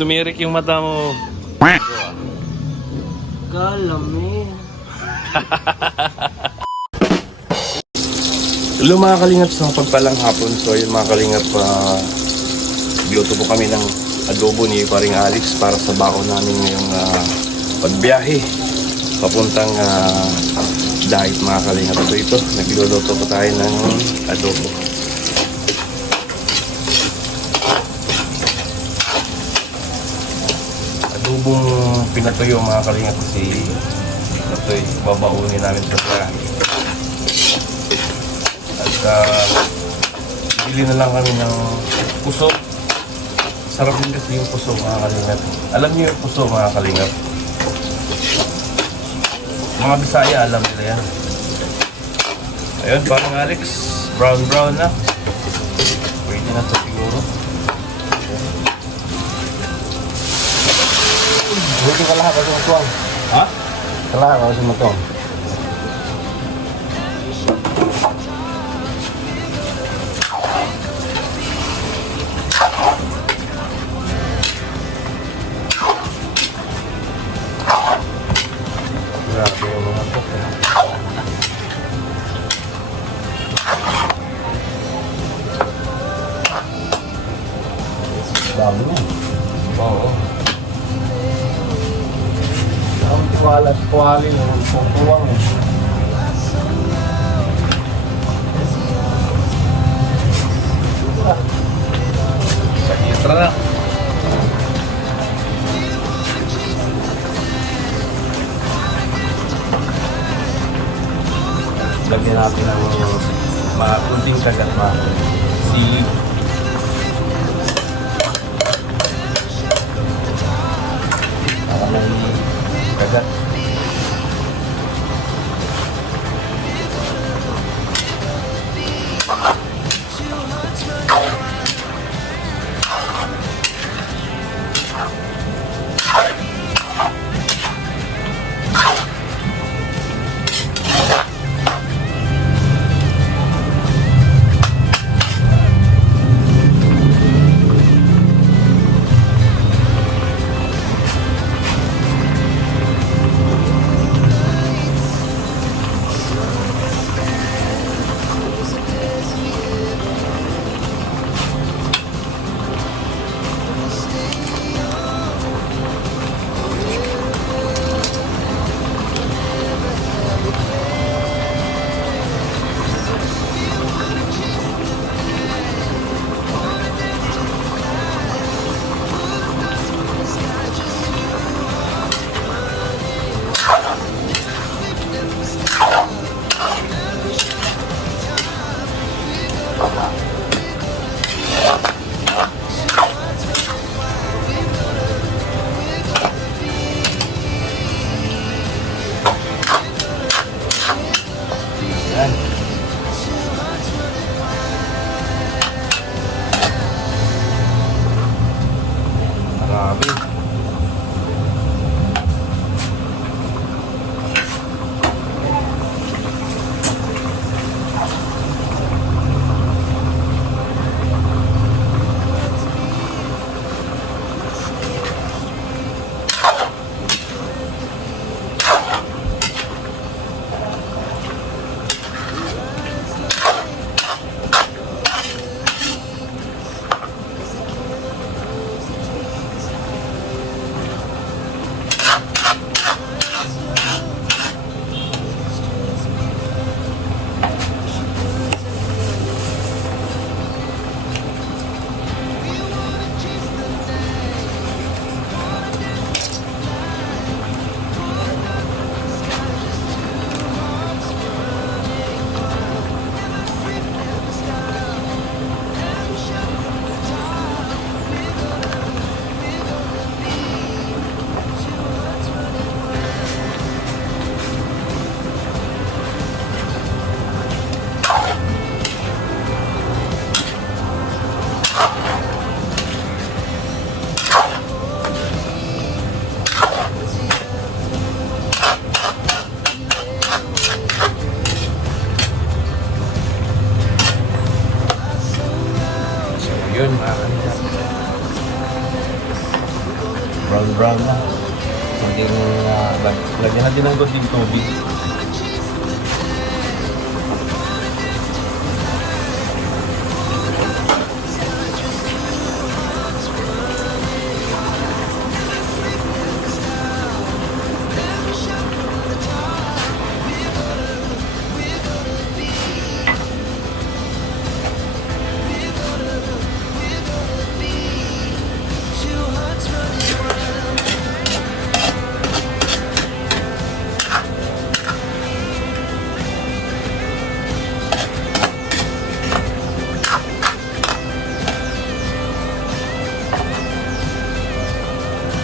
Tumirik yung mata mo. Kalami. Hello mga kalingap, sa pagpalang hapon. So yun mga kalingap, biyoto po kami ng adobo ni paring Alex para sa bako namin ngayong pagbiyahe papuntang diet mga kalingap. So ito, nagluluto po tayo ng adobo. Adobong pinatuyo mga kalingap kasi ito babaunin namin sa plahan. At bili na lang kami ng puso. Sarap din kasi yung puso mga kalingap. Alam niyo yung puso mga kalingap? Mga Bisaya alam nila yan. Ayun, parang Alex, brown na. Pwede na ito siguro. Buti ka lahat kasi matuwang. Ha? Kalahat kasi matuwang. Grabe yung mga cook. Dami na. Oo. Ang tuwali ng tuwang eh. Sa hitra na. Lagyan natin ng mga kunting kagat pa. Si Para may kagat. yan. Marami. yun mga kanila. brown na. Kunting lagyan natin ng kunting tubig.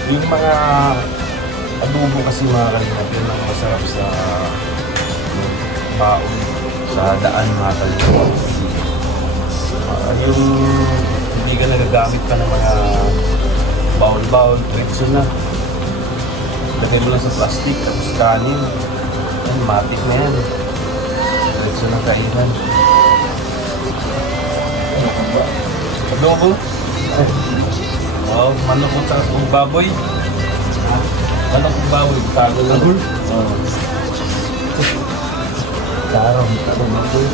Yung mga adobo kasi mga kalingap, yun ang masarap sa baon, sa daan mga kalingap. Yung hindi ka nagagamit pa ng mga baon-baon, diretso na. Lagay mo lang sa plastic, tapos kanin. Yan, matik na yan. Diretso ng kainan. Adobo? Oh, manok kung baboy. Manok kung baboy, tago lang. Oo. Tarong baboy.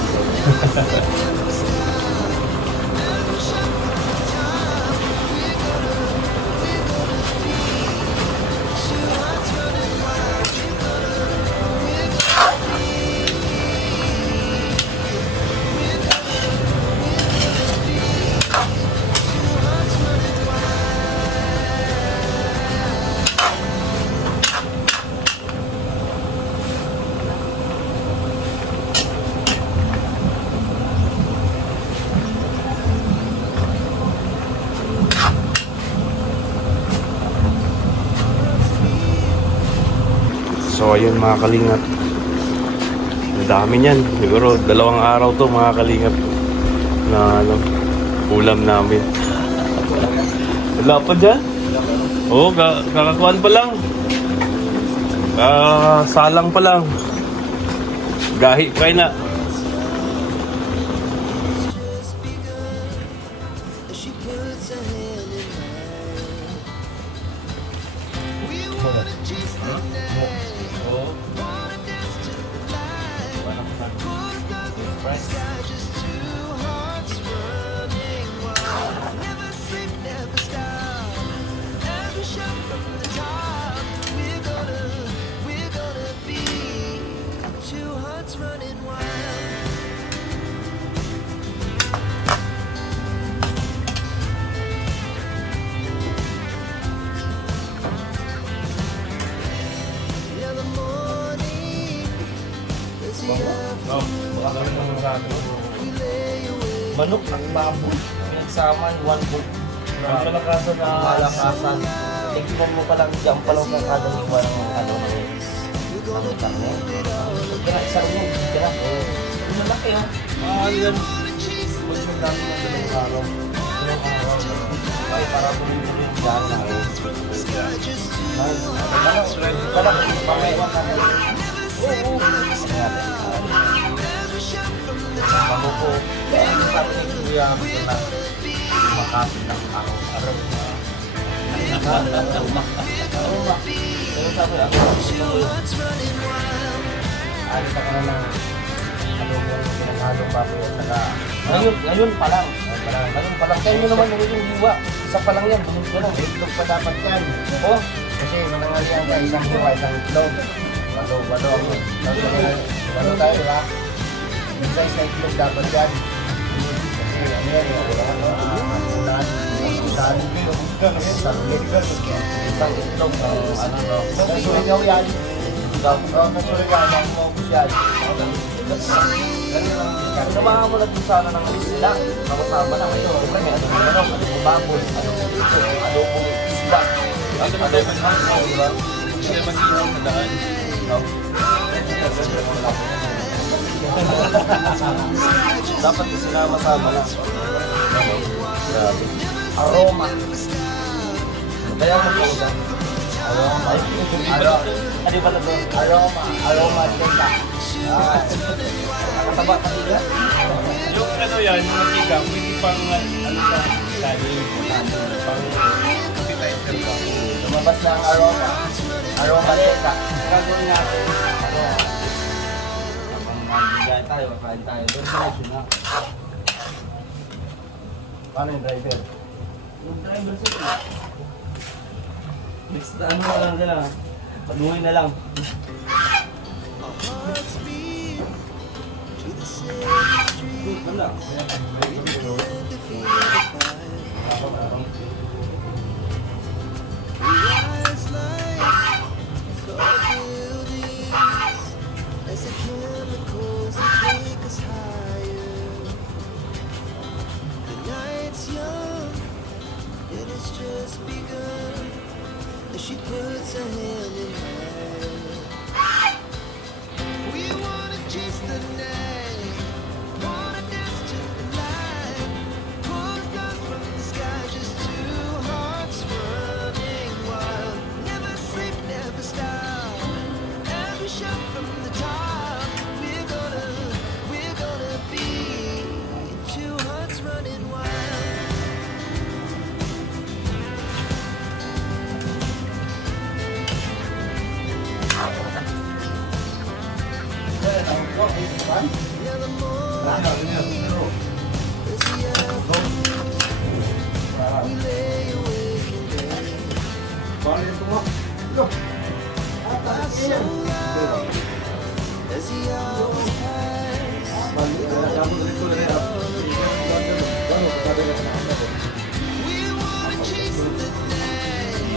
So ayun mga kalingap, ang dami niyan. Siguro 2 araw to mga kalingap na ulam namin. Wala pa dyan? Oo, kakakuan pa lang. Salang pa lang. Gahi pa na. Manok at baboy. Pinagsama yung one book. Malakasan na malakasan. Tingnan mo pa lang dyan pa lang sa kada liwa ng ng karne. Kaya isang yun. Kaya malaki ha. Yan. Huwag mo dami ng dalawang araw. Dalawang araw. Ay, para tuloy-tuloy yung dyan na rin. Kalak, pamewan na rin. Oo. Bago po, sabi ni Kuya na makapit ng araw-araw. Pero sabi ako, alis ka na ng pinaghalong baboy at saka ngayon pa lang. Ngayon pa lang. Kaya nyo naman yung hiwa. Isa pa lang yan, bunod ko lang. Itlog pa dapat yan. Oo. Kasi manangalihan ka, isang hiwa, isang itlog. Walo tayo, diba? Minsan sa itlog dapat yan. Kasi ano yan, isang itlog, nasurigaw yan. Nasurigaw, maubos yan. Samahan mo lang sana ng isla. Nakasama na kayo. Diba may ano manok, ano baboy, ano ito, ano isla. Ano ba tayo mag-ihaw, diba? Hindi mag-ihaw na daan. Dapat sinama-sama lang. Grabe. Aroma. Kaya mo po ba? Aroma. Ano ba ito? Aroma. Aroma tenta. Nakataba ka nila? Yung ano yan, yung matika, pwede pang ano sa kanin, pang Lumabas na ang aroma. Aroma teka. Gagawin natin. Ano? Habang magbigay tayo, kakain tayo. Pero diretso na. Paano yung driver? Yung driver sila. Next na ano na lang sila. Pag-uwi na lang. Wala. As the chemicals that take us higher. The night's young, and it's just begun. As she puts her hand in mine. We wanna chase the night, wanna dance to the light. Pull stars from the sky, just two hearts running wild. Never sleep, never stop. As we shout from the top, we're gonna be two hearts running wild. Now the morning is the hour we lay awake in bed. Life so long as the hours pass. We wanna chase the night,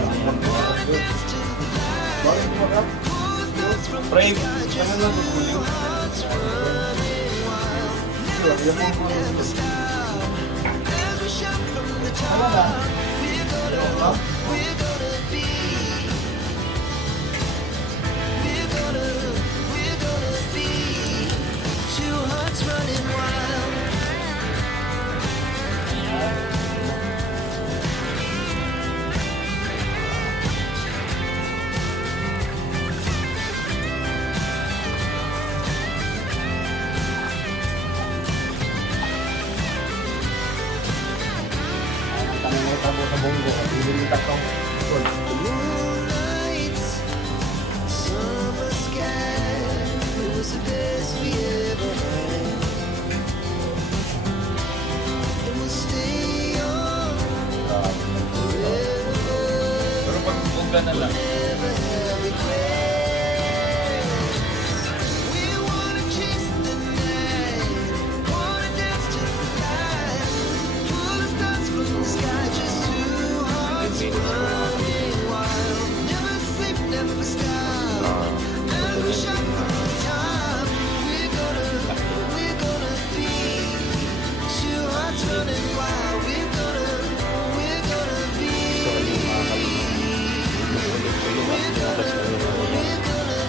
wanna dance to the light. Pull stars from the sky, just two hearts running wild. Never sleep, never stop. As we shout from the top, we're gonna be. We're gonna be two hearts running wild. Moonlight, summer sky, it was the best we ever had. And we'll stay on forever, Pero pag buga na lang. never have regrets. We wanna chase the night, wanna dance to the light. Pull the stars from the sky, just two hearts running wild. Never sleep, never stop. As we shout from the top, we're gonna be two hearts running wild. We're gonna be. We're gonna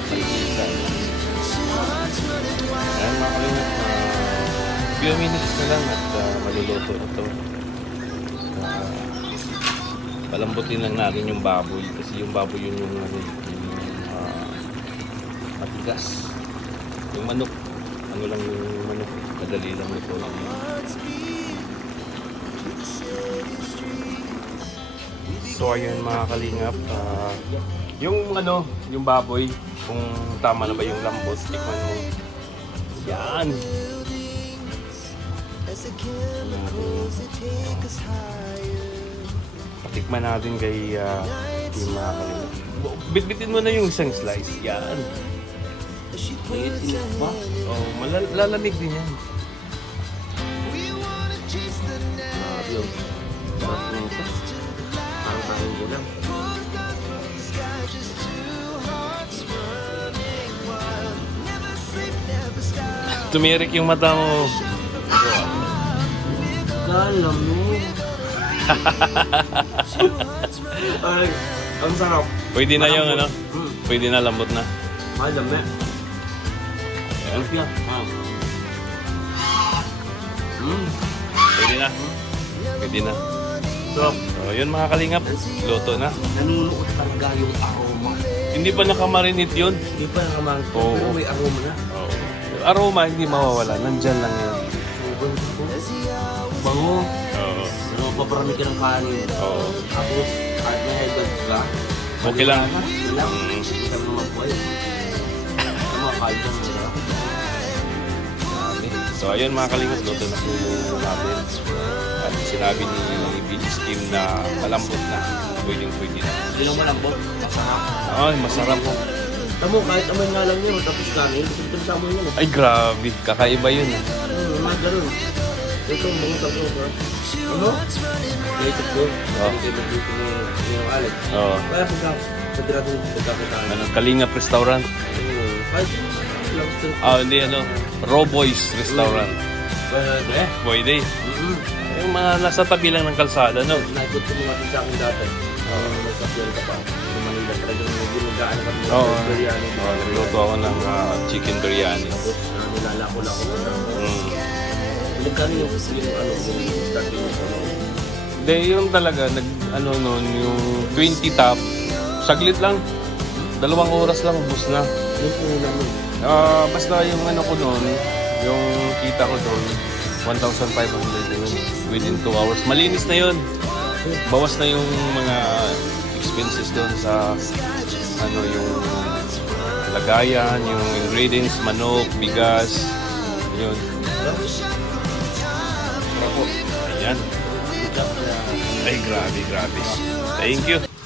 be two hearts running wild. Ayan mga kalingap, few minutes na lang at maluluto na ito. Palambutin lang natin yung baboy kasi yung baboy yun yung matigas. Yung manok, ano lang yung manok, madali lang ito. So ayun mga kalingap, yung yung baboy, kung tama na ba yung lambot, tikman mo. Yan. As the chemicals that take us higher. Patikman natin kay yung mga kalingap. Bitbitin mo na yung isang slice. Yan. As she puts her hand in Oh, malalamig din yan. we wanna chase the night. Wanna dance to the light. Pull stars from the sky, just two hearts running wild. Never sleep, never stop. Tumirik yung mata mo. Alam mo. Two hearts running Ay, ang sarap. Pwede na yung ano? Pwede na lambot na. Ay, dami. Ayan. Lumpia. Pwede na. Pwede na. Sarap. So, yun mga kalingap. Luto na. Nanunuot talaga yung aroma. Hindi pa nakamarinate yun. Hindi pa nakamang Oo. pero may aroma na. Oo. Aroma hindi mawawala. Nandyan lang yun. Sobrang bango. Oo. Ano, paparami ka ng kanin. Oo. Tapos, Kahit may high blood ka, Okay lang. okay lang. Hindi ka naman po eh. Ano mga kahit lang nila. So ayun mga kalingap, luto na sulo natin. At sinabi ni Billy's team na malambot na. Pwedeng-pwede na. Hindi lang malambot, masarap. Ay, masarap po. Tamo, kahit amoy nga lang yun, tapos kanin, gusto sa amoy yun eh. Ay, grabe. Kakaiba yun. Mga ganun. Ito, mga tapos ko. Ano? Naisip ko. Hindi kayo mag-dito ni yung Alex. Oo. Kaya pagka sa tirato ng pagkakitaan. Ano, Kalingap Restaurant. Kahit lang ito. Hindi, Raw Boys Restaurant. Pwede. Pwede. Yung mga nasa tabi lang ng kalsada, no? Naikot ko mga sa akin dati. Nasa Piel ka pa. Sa Manila. Talagang ginugaan ka ng Oo. biryani. Nagluto ako ng chicken biryani. Tapos nilalako-lako ko na. Nagkano yung ano, yung starting yung ano. Hindi, yun talaga, yung 20 top, saglit lang. 2 oras lang, bus na. Yung po lang yun. Basta yung ano ko noon, yung kita ko doon, 1,500 yun, within 2 hours. Malinis na yun. Bawas na yung mga expenses doon sa yung lagayan, yung ingredients, manok, bigas, yun. Ayan. Ay, grabe. Thank you.